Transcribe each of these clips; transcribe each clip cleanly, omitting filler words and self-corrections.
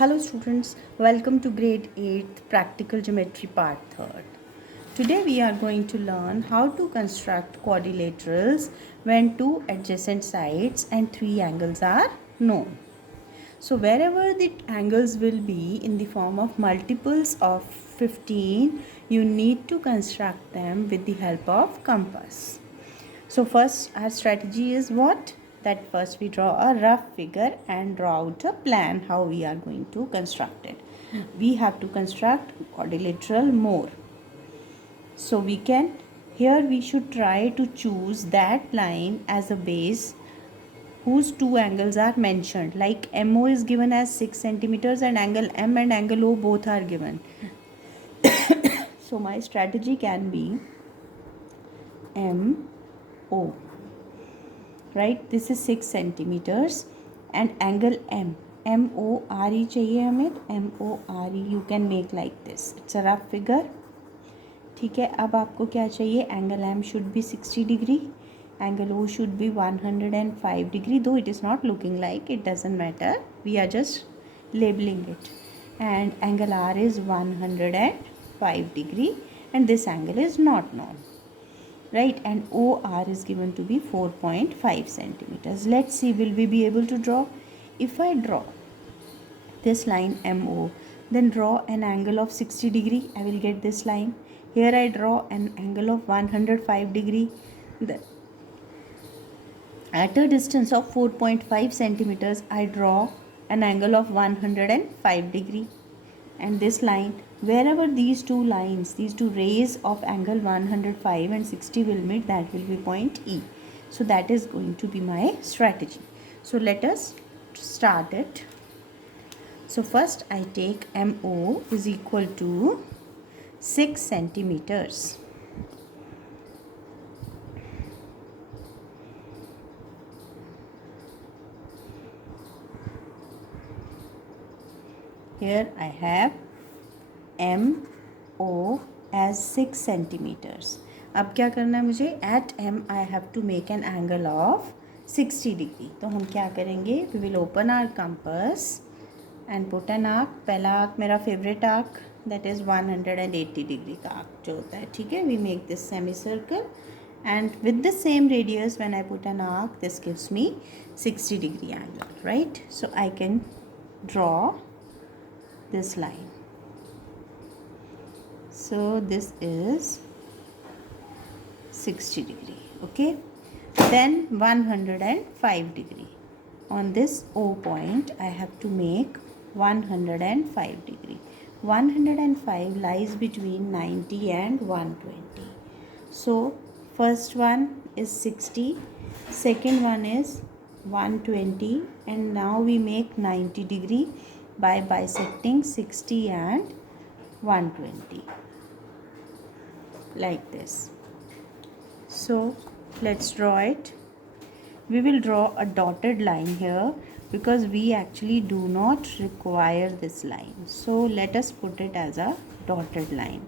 Hello students, welcome to grade 8th practical geometry part 3rd. Today we are going to learn how to construct quadrilaterals when two adjacent sides and three angles are known. So wherever the angles will be in the form of multiples of 15, you need to construct them with the help of compass. So first our strategy is what? That first we draw a rough figure and draw out a plan how we are going to construct it. We have to construct quadrilateral more. So here we should try to choose that line as a base whose two angles are mentioned. Like MO is given as 6 centimeters and angle M and angle O both are given. So my strategy can be MO. Right this is 6 centimetres and angle MORE चाहिए हमें MORE you can make like this it's a rough figure. ठीक है, अब आपको क्या चाहिए? Angle M should be 60 degree, angle O should be 105 degree. Though it is not looking like, it doesn't matter, we are just labelling it. And angle R is 105 degree and this angle is not known, right? And OR is given to be 4.5 centimeters. Let's see, will we be able to draw? If I draw this line MO, then draw an angle of 60 degree, I will get this line. Here I draw an angle of 105 degree. At a distance of 4.5 centimeters, I draw an angle of 105 degree. And this line, wherever these two lines, these two rays of angle 105 and 60 will meet, that will be point E. So that is going to be my strategy. So let us start it. So first I take MO is equal to 6 centimeters. Here I have MO as 6 centimeters. अब क्या करना है मुझे? At M I have to make an angle of 60 degree. तो हम क्या करेंगे? We will open our compass and put an arc. पहला arc मेरा favorite arc, that is 180 degree का arc जो होता है. ठीक है, we make this semicircle and with the same radius when I put an arc, this gives me 60 degree angle, right? So I can draw this line. So this is 60 degree, okay? Then 105 degree. On this O point, I have to make 105 degree. 105 lies between 90 and 120. So first one is 60, second one is 120, and now we make 90 degree by bisecting 60 and 120 like this. So let's draw it. We will draw a dotted line here because we actually do not require this line. So let us put it as a dotted line.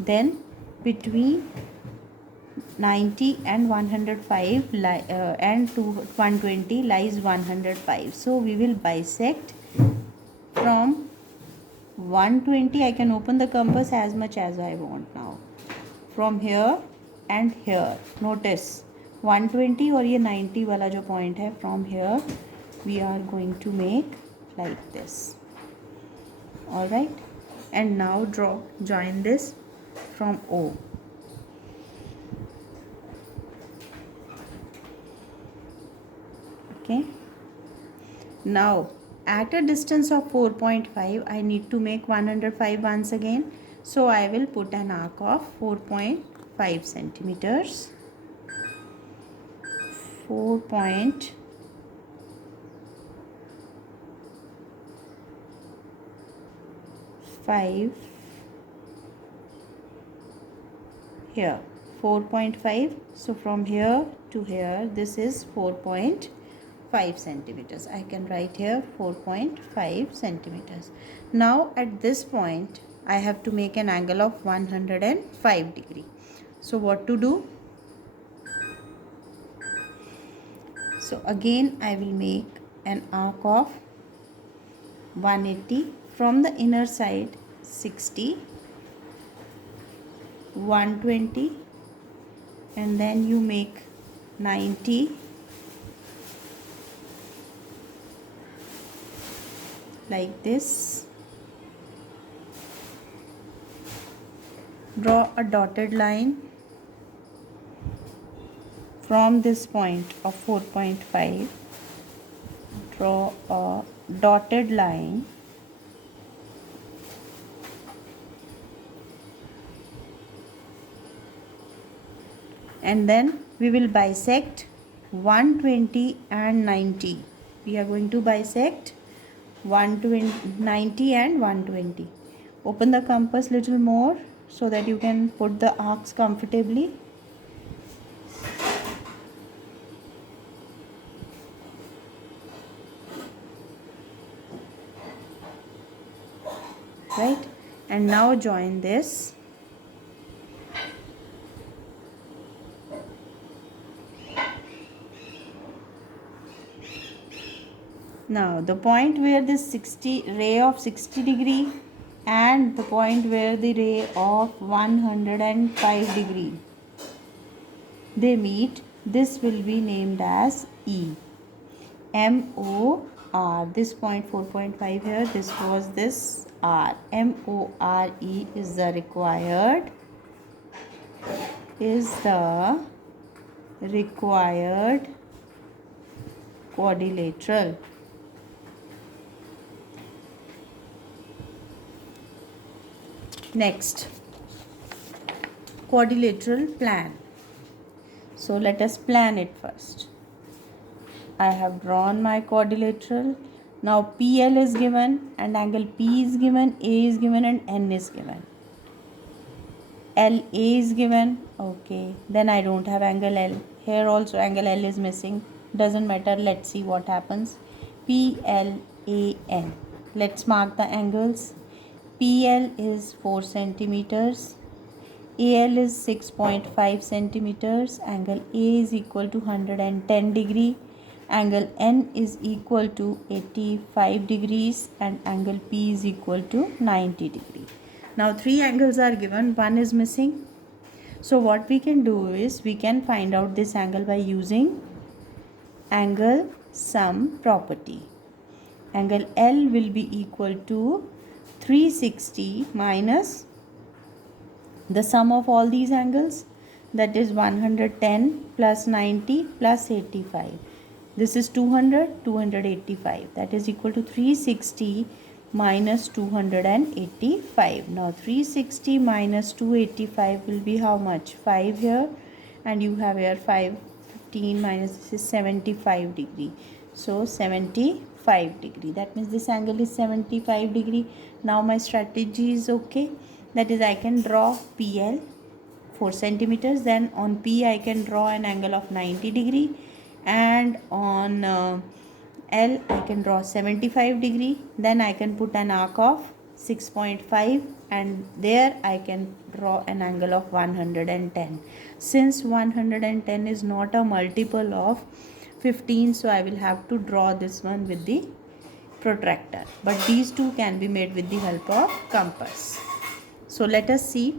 Then between 90 and 105 and 120 lies 105. So we will bisect from 120. I can open the compass as much as I want now. From here and here, notice 120 और ये 90 वाला जो point है, from here we are going to make like this. All right, and now join this from O. Okay, now at a distance of 4.5, I need to make 105 once again. So I will put an arc of 4.5 centimeters. 4.5 here. 4.5. So from here to here, this is 4.5 centimeters. I can write here 4.5 centimeters. Now at this point, I have to make an angle of 105 degree. So what to do? So again I will make an arc of 180. From the inner side 60, 120, and then you make 90, like this. Draw a dotted line from this point of 4.5. Draw a dotted line and then we will bisect 120 and 90. We are going to bisect 120, 90 and 120. Open the compass little more so that you can put the arcs comfortably. Right, and now join this. Now the point where this 60 ray of 60 degree and the point where the ray of 105 degree they meet, this will be named as E. MOR. This point 4.5 here, this was this R. MORE is the required quadrilateral. Next, quadrilateral plan. So let us plan it first. I have drawn my quadrilateral. Now PL is given and angle P is given, A is given and N is given. LA is given. Okay, then I don't have angle L. Here also angle L is missing. Doesn't matter. Let's see what happens. PLAN. Let's mark the angles. PL is 4 centimeters. AL is 6.5 centimeters. Angle A is equal to 110 degree. Angle N is equal to 85 degrees and angle P is equal to 90 degree. Now 3 angles are given, one is missing. So what we can do is we can find out this angle by using angle sum property. Angle L will be equal to 360 minus the sum of all these angles, that is 110 plus 90 plus 85. This is 200, 285. That is equal to 360 minus 285. Now 360 minus 285 will be how much? 5 here, and you have here 5, 15 minus this is 75 degree. So 75 degree. That means this angle is 75 degree. Now my strategy is okay. That is, I can draw PL 4 centimeters. Then on P I can draw an angle of 90 degree. And on L I can draw 75 degree. Then I can put an arc of 6.5 and there I can draw an angle of 110. Since 110 is not a multiple of 15, so I will have to draw this one with the protractor. But these two can be made with the help of compass. So let us see.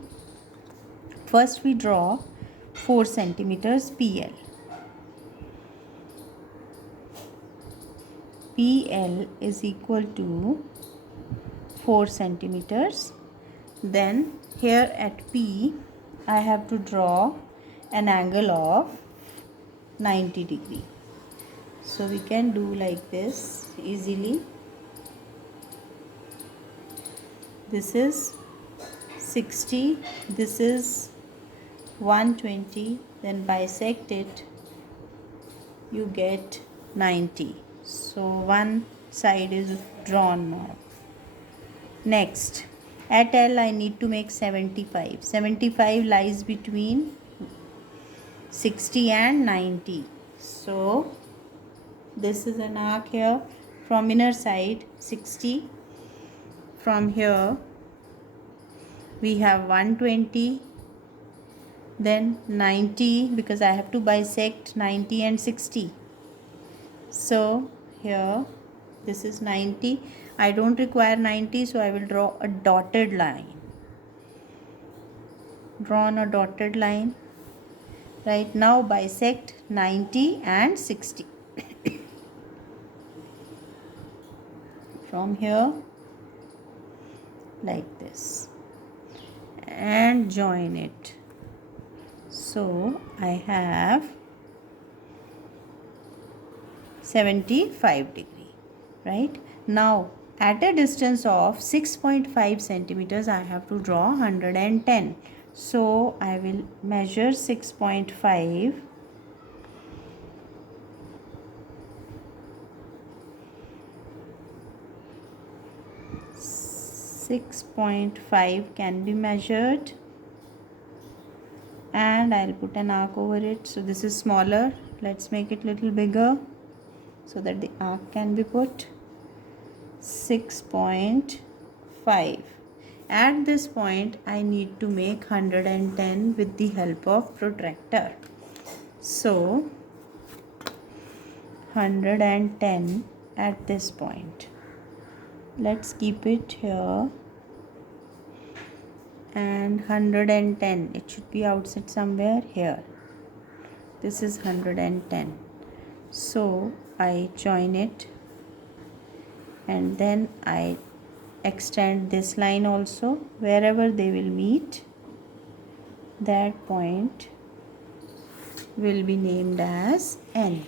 First we draw 4 centimeters PL. PL is equal to 4 centimeters. Then here at P I have to draw an angle of 90 degree. So we can do like this easily. This is 60, this is 120, then bisect it, you get 90. So one side is drawn now. Next, at L I need to make 75. 75 lies between 60 and 90. So this is an arc here from inner side 60. From here we have 120, then 90 because I have to bisect 90 and 60. So here this is 90. I don't require 90, so I will draw a dotted line. Drawn a dotted line. Right, now bisect 90 and 60. From here, like this, and join it. So I have 75 degree. Right, now at a distance of 6.5 centimeters I have to draw 110. So I will measure 6.5. 6.5 can be measured, and I'll put an arc over it. So this is smaller. Let's make it little bigger so that the arc can be put. 6.5. At this point I need to make 110 with the help of protractor. So 110 at this point. Let's keep it here. And 110, it should be outside somewhere here. This is 110. So I join it, and then I extend this line also. Wherever they will meet, that point will be named as N.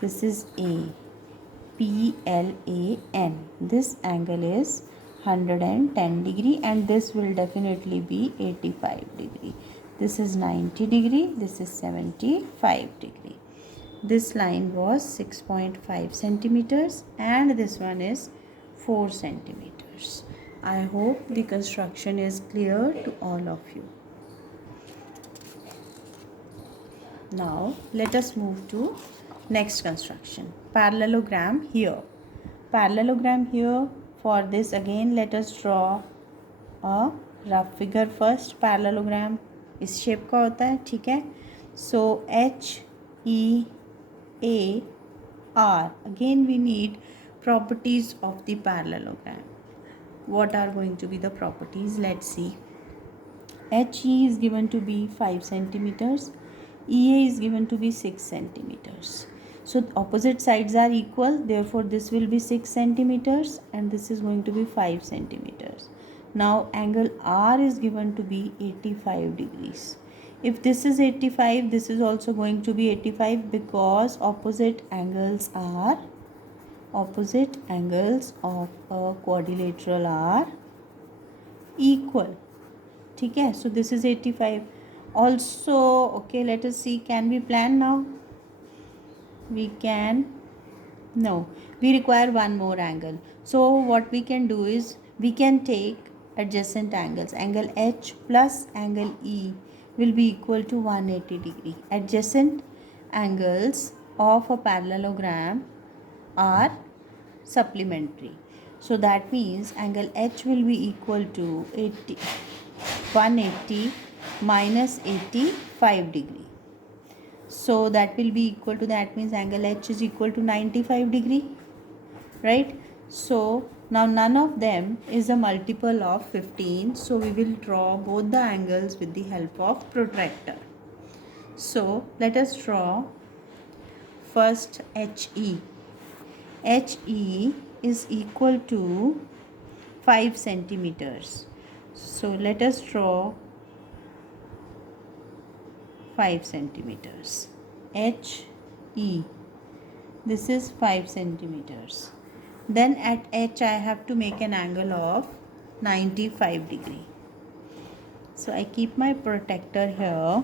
This is A. PLAN. This angle is 110 degree, and this will definitely be 85 degree. This is 90 degree. This is 75 degree. This line was 6.5 centimeters and this one is 4 centimeters. I hope the construction is clear to all of you. Now let us move to next construction. Parallelogram here. Parallelogram here. For this again let us draw a rough figure first. Parallelogram इस shape का होता है, ठीक है. So HEAR. Again we need properties of the parallelogram. What are going to be the properties? Let's see. HE is given to be 5 centimeters. EA is given to be 6 centimeters. So opposite sides are equal, therefore this will be 6 centimeters and this is going to be 5 centimeters. Now angle R is given to be 85 degrees. If this is 85, this is also going to be 85 because opposite angles of a quadrilateral are equal. ठीक है, so this is 85. Also, okay, let us see, can we plan now? We can. No, we require one more angle. So what we can do is we can take adjacent angles. Angle H plus angle E will be equal to 180 degree. Adjacent angles of a parallelogram are supplementary. So that means angle H will be equal to 180 minus 85 degree. So that will be equal to, that means angle H is equal to 95 degree, right? So now none of them is a multiple of 15. So we will draw both the angles with the help of protractor. So let us draw first HE. HE is equal to 5 centimeters. So let us draw 5 centimeters. HE. This is 5 centimeters. Then at H I have to make an angle of 95 degree. So I keep my protractor here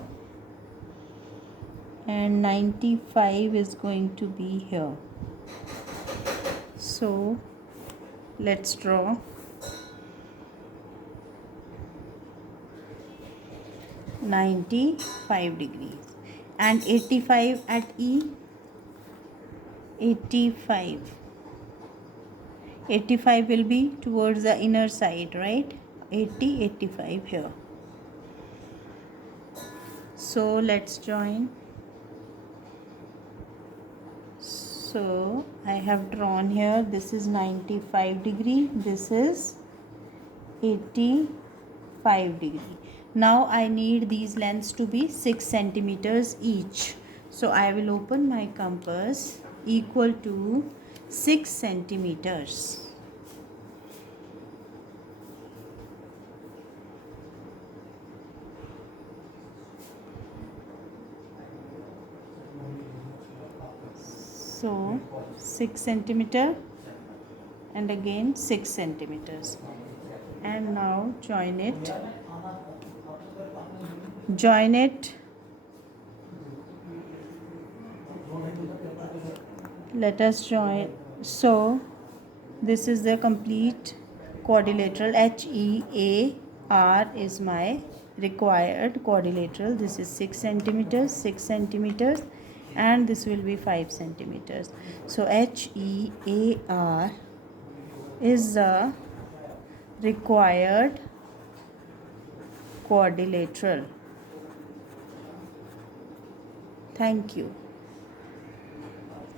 and 95 is going to be here. So let's draw. (95 degrees) and 85 at E. 85 will be towards the inner side, right? 85 here. So let's join. So I have drawn here, this is 95 degree, this is 85 degree. Now I need these lengths to be 6 centimeters each. So I will open my compass, equal to 6 centimeters. So 6 centimeter and again 6 centimeters, and now join it. Let us join. So this is the complete quadrilateral. HEAR is my required quadrilateral. This is 6 centimeters, 6 centimeters, and this will be 5 centimeters. So HEAR is the required quadrilateral. Thank you.